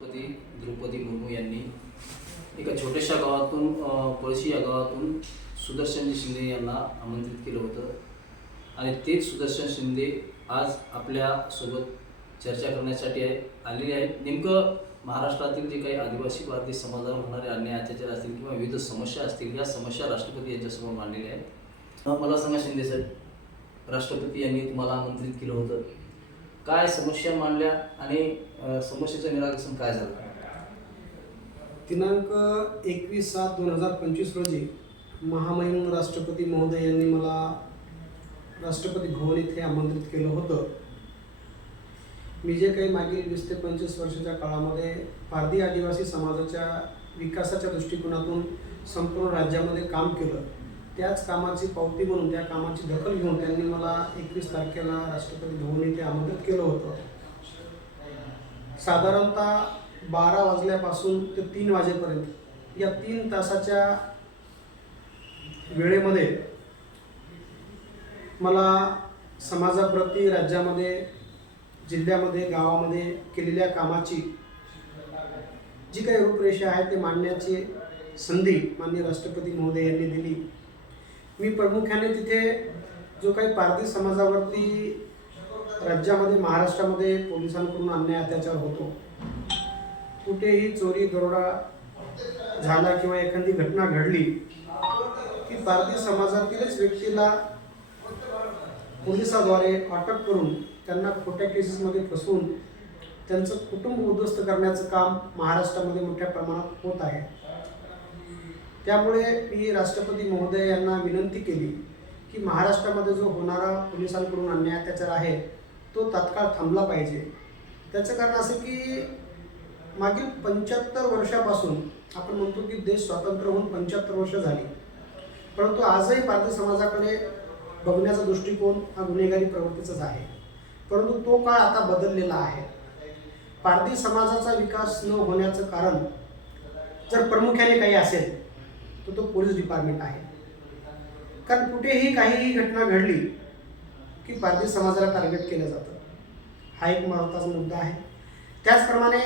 राष्ट्रपती द्रौपदी मुर्मू यांनी एका छोट्याशा गावातून पळशी या गावातून सुदर्शनजी शिंदे यांना आमंत्रित केलं होतं. आणि तेच सुदर्शन शिंदे आज आपल्यासोबत चर्चा करण्यासाठी आहे आलेले आहेत. नेमकं महाराष्ट्रातील जे काही आदिवासी भारतीय समाजावर होणारे अन्याय अत्याचार असतील किंवा विविध समस्या असतील या समस्या राष्ट्रपती यांच्यासमोर मांडलेल्या आहेत. मला सांगा शिंदे साहेब राष्ट्रपती यांनी तुम्हाला आमंत्रित केलं होतं. काय समस्या मांडल्या आणि समस्येचं निराकरण काय झालं? दिनांक एकवीस सात दोन हजार पंचवीस रोजी महामहिम राष्ट्रपती महोदय यांनी मला राष्ट्रपती भवन इथे आमंत्रित केलं होतं. मी जे काही मागील वीस ते पंचवीस वर्षाच्या काळामध्ये भारतीय आदिवासी समाजाच्या विकासाच्या दृष्टिकोनातून संपूर्ण राज्यामध्ये काम केलं त्याच कामाची पावती म्हणून त्या कामाची दखल घेऊन त्यांनी मला एकवीस तारखेला राष्ट्रपती भवन येथे आमंत्रित केलं होतं. साधारणतः बारा वाजल्यापासून ते तीन वाजेपर्यंत या तीन तासाच्या वेळेमध्ये मला समाजाप्रती राज्यामध्ये जिल्ह्यामध्ये गावामध्ये केलेल्या कामाची जी काही रूपरेषा आहे ते मांडण्याची संधी माननीय राष्ट्रपती महोदय यांनी दिली. मी प्रामुख्याने तिथे जो काही पारधी समाजावरती राज्यामध्ये महाराष्ट्रामध्ये पोलिसांकडून अन्याय अत्याचार होतो कुठेही चोरी दरोडा झाला किंवा एखादी घटना घडली की पारधी समाजातीलच व्यक्तीला पोलिसाद्वारे अटक करून त्यांना खोट्या केसेसमध्ये फसवून त्यांचं कुटुंब उद्ध्वस्त करण्याचं काम महाराष्ट्रामध्ये मोठ्या प्रमाणात होत आहे. त्यामुळे मी राष्ट्रपती महोदय यांना विनंती केली की महाराष्ट्रामध्ये जो होणारा पोलिसांकडून अन्याय अत्याचार आहे तो तात्काळ थांबला पाहिजे. त्याचं कारण असं की मागील पंच्याहत्तर वर्षापासून आपण म्हणतो की देश स्वातंत्र्य होऊन पंच्याहत्तर वर्ष झाली. परंतु आजही भारतीय समाजाकडे बघण्याचा दृष्टिकोन हा गुन्हेगारी प्रवृत्तीचाच आहे. परंतु तो काळ आता बदललेला आहे. भारतीय समाजाचा विकास न होण्याचं कारण जर प्रामुख्याने काही असेल तो तो पोलीस डिपार्टमेंट आहे. कारण कुठेही काहीही घटना घडली की पारधी समाजाला टार्गेट केलं जातं. हा एक महत्त्वाचा मुद्दा आहे. त्याचप्रमाणे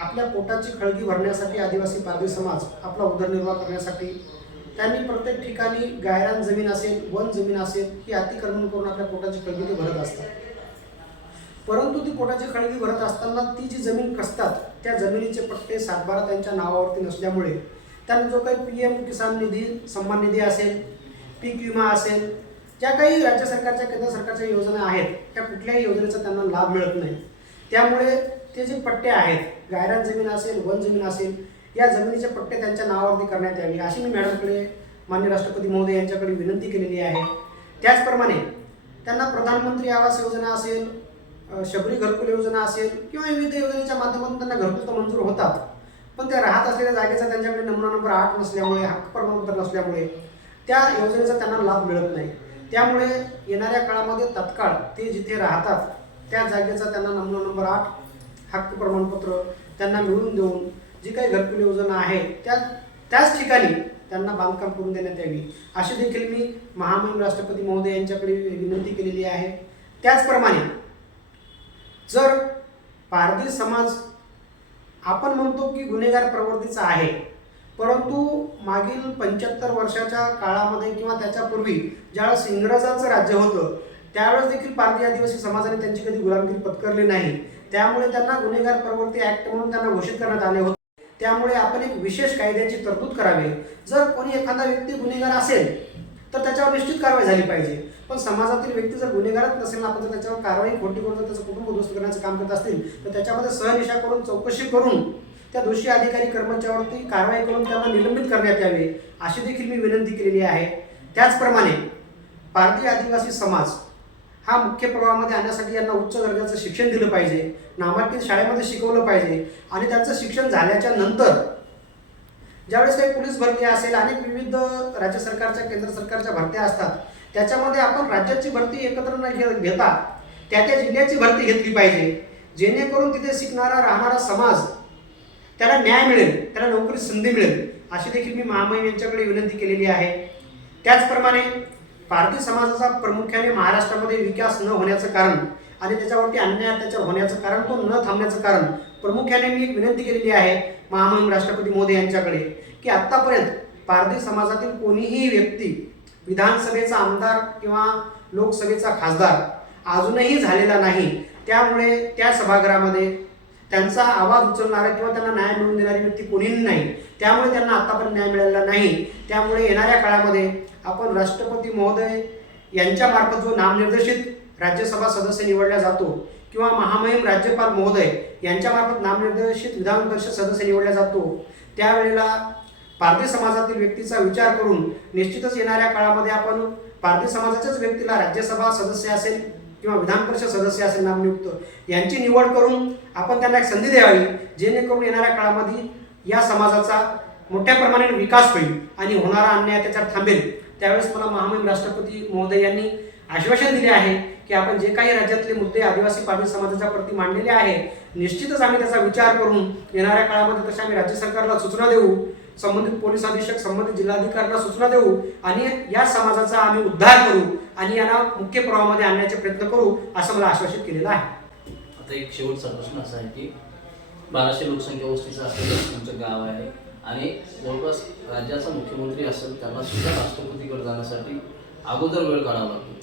आपल्या पोटाची खळगी भरण्यासाठी आदिवासी पारधी समाज आपला उदरनिर्वाह करण्यासाठी त्यांनी प्रत्येक ठिकाणी गायरान जमीन असेल वन जमीन असेल ही अतिक्रमण करून आपल्या पोटाची खळगी ते भरत असतात. परंतु ती पोटाची खळगी भरत असताना ती जी जमीन कसतात त्या जमिनीचे पट्टे सातबारा त्यांच्या नावावरती नसल्यामुळे त्यांना जो काही पी एम किसान निधी सन्मान निधी असेल पीक विमा असेल ज्या काही राज्य सरकारच्या केंद्र सरकारच्या योजना आहेत त्या कुठल्याही योजनेचा त्यांना लाभ मिळत नाही. त्यामुळे ते जे पट्टे आहेत गायरान जमीन असेल वन जमीन असेल या जमिनीचे पट्टे त्यांच्या नावावरती करण्यात यावे. अशी मी मॅडमकडे मान्य राष्ट्रपती महोदय यांच्याकडे विनंती केलेली आहे. त्याचप्रमाणे त्यांना प्रधानमंत्री आवास योजना असेल शबरी घरकुल योजना असेल किंवा विविध योजनेच्या माध्यमातून त्यांना घरकुल तर मंजूर होतात. पण त्या राहत असलेल्या जागेचा त्यांच्याकडे नमुना नंबर आठ नसल्यामुळे हक्क प्रमाणपत्र नसल्यामुळे त्या योजनेचा त्यांना लाभ मिळत नाही. त्यामुळे येणाऱ्या काळामध्ये तत्काळ ते जिथे राहतात त्या जागेचा त्यांना नमुना नंबर आठ हक्क प्रमाणपत्र त्यांना मिळवून देऊन जी काही घरकुल योजना आहे त्या त्याच ठिकाणी त्यांना बांधकाम करून देण्यात यावी. अशी देखील मी महामहिम राष्ट्रपती महोदय यांच्याकडे विनंती केलेली आहे. त्याचप्रमाणे जर पारधी समाज आपण म्हणतो की गुन्हेगार प्रवृत्तीचा आहे. परंतु मागील पंच्याहत्तर वर्षाच्या काळामध्ये किंवा त्याच्यापूर्वी ज्यावेळेस इंग्रजांचं राज्य होतं त्यावेळेस देखील भारतीय आदिवासी समाजाने त्यांची कधी गुलामगिरी पत्करली नाही. त्यामुळे त्यांना गुन्हेगार प्रवृत्ती ऍक्ट म्हणून त्यांना घोषित करण्यात आले होते. त्यामुळे आपण एक विशेष कायद्याची तरतूद करावी. जर कोणी एखादा व्यक्ती गुन्हेगार असेल तर त्याच्यावर निश्चित कारवाई झाली पाहिजे. पण समाजातील व्यक्ती जर गुन्हेगारच नसेल ना आपण जर त्याच्यावर कारवाई खोटी करून त्याचं कुटुंब उद्ध्वस्त करण्याचं काम करत असतील तर त्याच्यामध्ये सहनिशा करून चौकशी करून त्या दोषी अधिकारी कर्मचाऱ्यावरती कारवाई करून त्यांना निलंबित करण्यात यावे अशी देखील मी विनंती केलेली आहे. त्याचप्रमाणे भारतीय आदिवासी समाज हा मुख्य प्रवाहामध्ये आणण्यासाठी यांना उच्च दर्जाचं शिक्षण दिलं पाहिजे नामांकित शाळेमध्ये शिकवलं पाहिजे आणि त्यांचं शिक्षण झाल्याच्यानंतर ज्यावेळेस काही पोलीस भरती असेल आणि विविध राज्य सरकारच्या केंद्र सरकारच्या भरत्या असतात त्याच्यामध्ये आपण राज्याची भरती एकत्र न घे- घेता त्या त्या जिल्ह्याची भरती घेतली पाहिजे. जेणेकरून तिथे शिकणारा राहणारा समाज त्याला न्याय मिळेल त्याला नोकरी संधी मिळेल अशी देखील मी महामहिम यांच्याकडे विनंती केलेली आहे. त्याचप्रमाणे भारतीय समाजाचा प्रामुख्याने महाराष्ट्रामध्ये विकास न होण्याचं कारण आणि त्याच्यावरती अन्याय अत्याचार होण्याचं कारण तो न थांबण्याचं कारण प्रामुख्याने मी एक विनंती केलेली आहे महामहिम राष्ट्रपती मोदी यांच्याकडे की आत्तापर्यंत पारधी समाजातील कोणीही व्यक्ती विधानसभेचा आमदार किंवा लोकसभेचा खासदार अजूनही झालेला नाही. त्यामुळे त्या सभागृहामध्ये त्यांचा आवाज उचलणारा किंवा त्यांना न्याय मिळवून देणारी व्यक्ती कोणीही नाही. त्यामुळे त्यांना आतापर्यंत न्याय मिळालेला नाही. त्यामुळे येणाऱ्या काळामध्ये आपण राष्ट्रपती महोदय यांच्यामार्फत जो नामनिर्देशित राज्यसभा सदस्य निवडला जातो किंवा महामहिम राज्यपाल महोदय यांच्यामार्फत नामनिर्देशित विधान परिषद सदस्य निवडला जातो त्यावेळेला पारधी समाजातील व्यक्तीचा विचार करून निश्चितच येणाऱ्या काळामध्ये आपण पारधी समाजाच्याच व्यक्तीला राज्यसभा सदस्य असेल किंवा विधान परिषद सदस्य असेल नामनियुक्त यांची निवड करून आपण त्यांना एक संधी द्यावी जेणेकरून येणाऱ्या काळामध्ये या समाजाचा मोठ्या प्रमाणाने विकास होईल आणि होणारा अन्याय त्याच्यावर थांबेल. त्यावेळेस मला महामहिम राष्ट्रपती महोदय यांनी आश्वासन दिले आहे की आपण जे काही राज्यातले मुद्दे आदिवासी पाटील समाजाच्या प्रती मांडलेले आहे निश्चितच आम्ही त्याचा विचार करून येणाऱ्या काळामध्ये तशा आम्ही राज्य सरकारला सूचना देऊ संबंधित पोलीस अधीक्षक संबंधित जिल्हाधिकाऱ्यांना सूचना देऊ आणि या समाजाचा आम्ही उद्धार करू आणि यांना मुख्य प्रवाहामध्ये आणण्याचे प्रयत्न करू असं मला आश्वासित केलेलं आहे. आता एक शेवटचा प्रश्न असा आहे की बाराशे लोकसंख्या वस्तीचं असलेलं तुमचं गाव आहे आणि जवळपास राज्याचा मुख्यमंत्री असेल त्यांना सुद्धा राष्ट्रपतीकडे जाण्यासाठी अगोदर वेळ काढावा लागतो.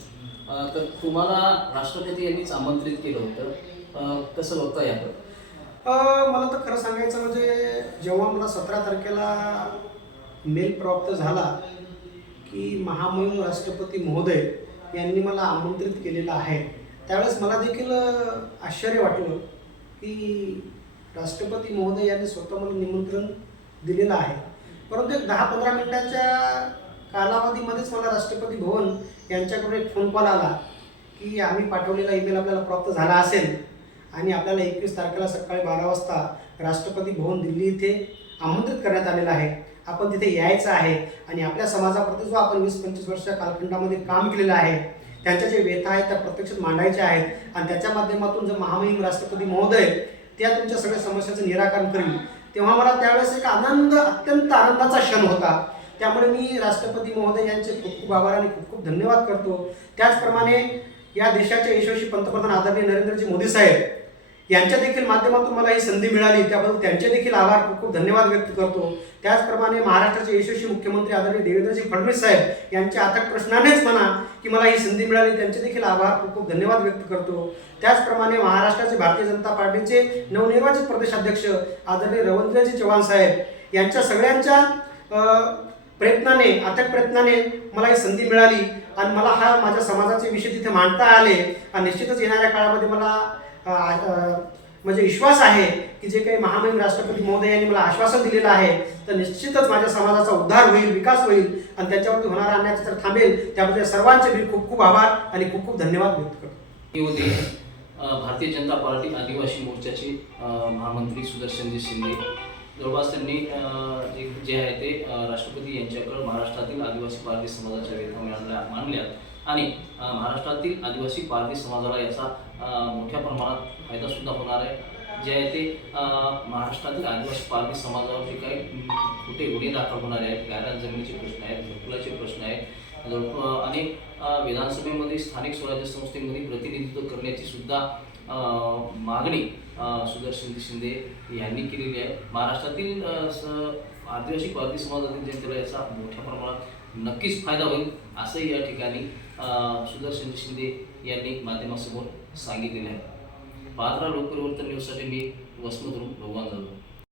तर तुम्हाला राष्ट्रपती यांनीच आमंत्रित केलं होतं. कसं होतं याकडं मला तर खरं सांगायचं म्हणजे जेव्हा मला सतरा तारखेला मेल प्राप्त झाला की महामहिम राष्ट्रपती महोदय यांनी मला आमंत्रित केलेलं आहे त्यावेळेस मला देखील आश्चर्य वाटलं की राष्ट्रपती महोदय यांनी स्वतः मला निमंत्रण दिलेलं आहे. परंतु एक दहा पंधरा मिनिटाच्या कालावधीमध्येच मला राष्ट्रपती भवन यांच्याकडून एक फोन कॉल आला की आम्ही पाठवलेला ईमेल आपल्याला प्राप्त झाला असेल आणि आपल्याला एकवीस तारखेला सकाळी बारा वाजता राष्ट्रपती भवन दिल्ली इथे आमंत्रित करण्यात आलेलं आहे. आपण तिथे यायचं आहे आणि आपल्या समाजाप्रती जो आपण वीस पंचवीस वर्षाच्या कालखंडामध्ये काम केलेलं आहे त्यांच्या जे व्यथा आहेत त्या प्रत्यक्षात मांडायच्या आहेत आणि त्याच्या माध्यमातून जे महामहिम राष्ट्रपती महोदय त्या तुमच्या सगळ्या समस्याचं निराकरण करील तेव्हा मला त्यावेळेस एक आनंद अत्यंत आनंदाचा क्षण होता. त्यामुळे मी राष्ट्रपती महोदय यांचे खूप खूप आभार आणि खूप खूप धन्यवाद करतो. त्याचप्रमाणे या देशाचे यशस्वी पंतप्रधान आदरणीय नरेंद्रजी मोदी साहेब यांच्या देखील माध्यमातून मला ही संधी मिळाली. त्याबद्दल त्यांचे देखील आभार खूप खूप धन्यवाद व्यक्त करतो. त्याचप्रमाणे महाराष्ट्राचे यशस्वी मुख्यमंत्री आदरणीय देवेंद्रजी फडणवीस साहेब यांच्या अथक प्रश्नानेच म्हणा की मला ही संधी मिळाली. त्यांचे देखील आभार खूप खूप धन्यवाद व्यक्त करतो. त्याचप्रमाणे महाराष्ट्राचे भारतीय जनता पार्टीचे नवनिर्वाचित प्रदेशाध्यक्ष आदरणीय रवींद्रजी चव्हाण साहेब यांच्या सगळ्यांच्या प्रयत्नाने अथक प्रयत्नाने मला ही संधी मिळाली आणि मला हा माझ्या समाजाचे विषय तिथे मांडता आले. आणि निश्चितच येणाऱ्या काळामध्ये मला म्हणजे विश्वास आहे की जे काही महामहिम राष्ट्रपती महोदयांनी मला आश्वासन दिलेलं आहे तर निश्चितच माझ्या समाजाचा उद्धार होईल विकास होईल आणि त्याच्यावरती होणारा अन्याय तर थांबेल त्याबद्दल सर्वांचे मी खूप खूप आभार आणि खूप खूप धन्यवाद व्यक्त करतो. भारतीय जनता पार्टी आदिवासी मोर्चाचे महामंत्री सुदर्शनजी शिंदे. जवळपास त्यांनी एक जे आहे ते राष्ट्रपती यांच्याकडे महाराष्ट्रातील आदिवासी पारधी समाजाच्या व्यथा मांडल्या मांडल्यात आणि महाराष्ट्रातील आदिवासी पारधी समाजाला याचा मोठ्या प्रमाणात फायदा सुद्धा होणार आहे. जे आहे ते महाराष्ट्रातील आदिवासी पारधी समाजावर जे काही कुठे गुन्हे दाखल होणारे आहेत गायरान जमिनीचे प्रश्न आहेत घरकुलाचे प्रश्न आहेत जवळ- आणि विधानसभेमध्ये स्थानिक स्वराज्य संस्थेमध्ये प्रतिनिधित्व करण्याची सुद्धा मागणी सुदर्शन शिंदे यांनी केलेली आहे. महाराष्ट्रातील आदिवासी पारधी समाजातील जनतेला याचा मोठ्या प्रमाणात नक्कीच फायदा होईल असंही या ठिकाणी सुदर्शन शिंदे यांनी माध्यमासमोर सांगितलेले आहे. पात्रा लोकपरिवर्तन न्यूजसाठी मी वसमधून भगवान जाधव.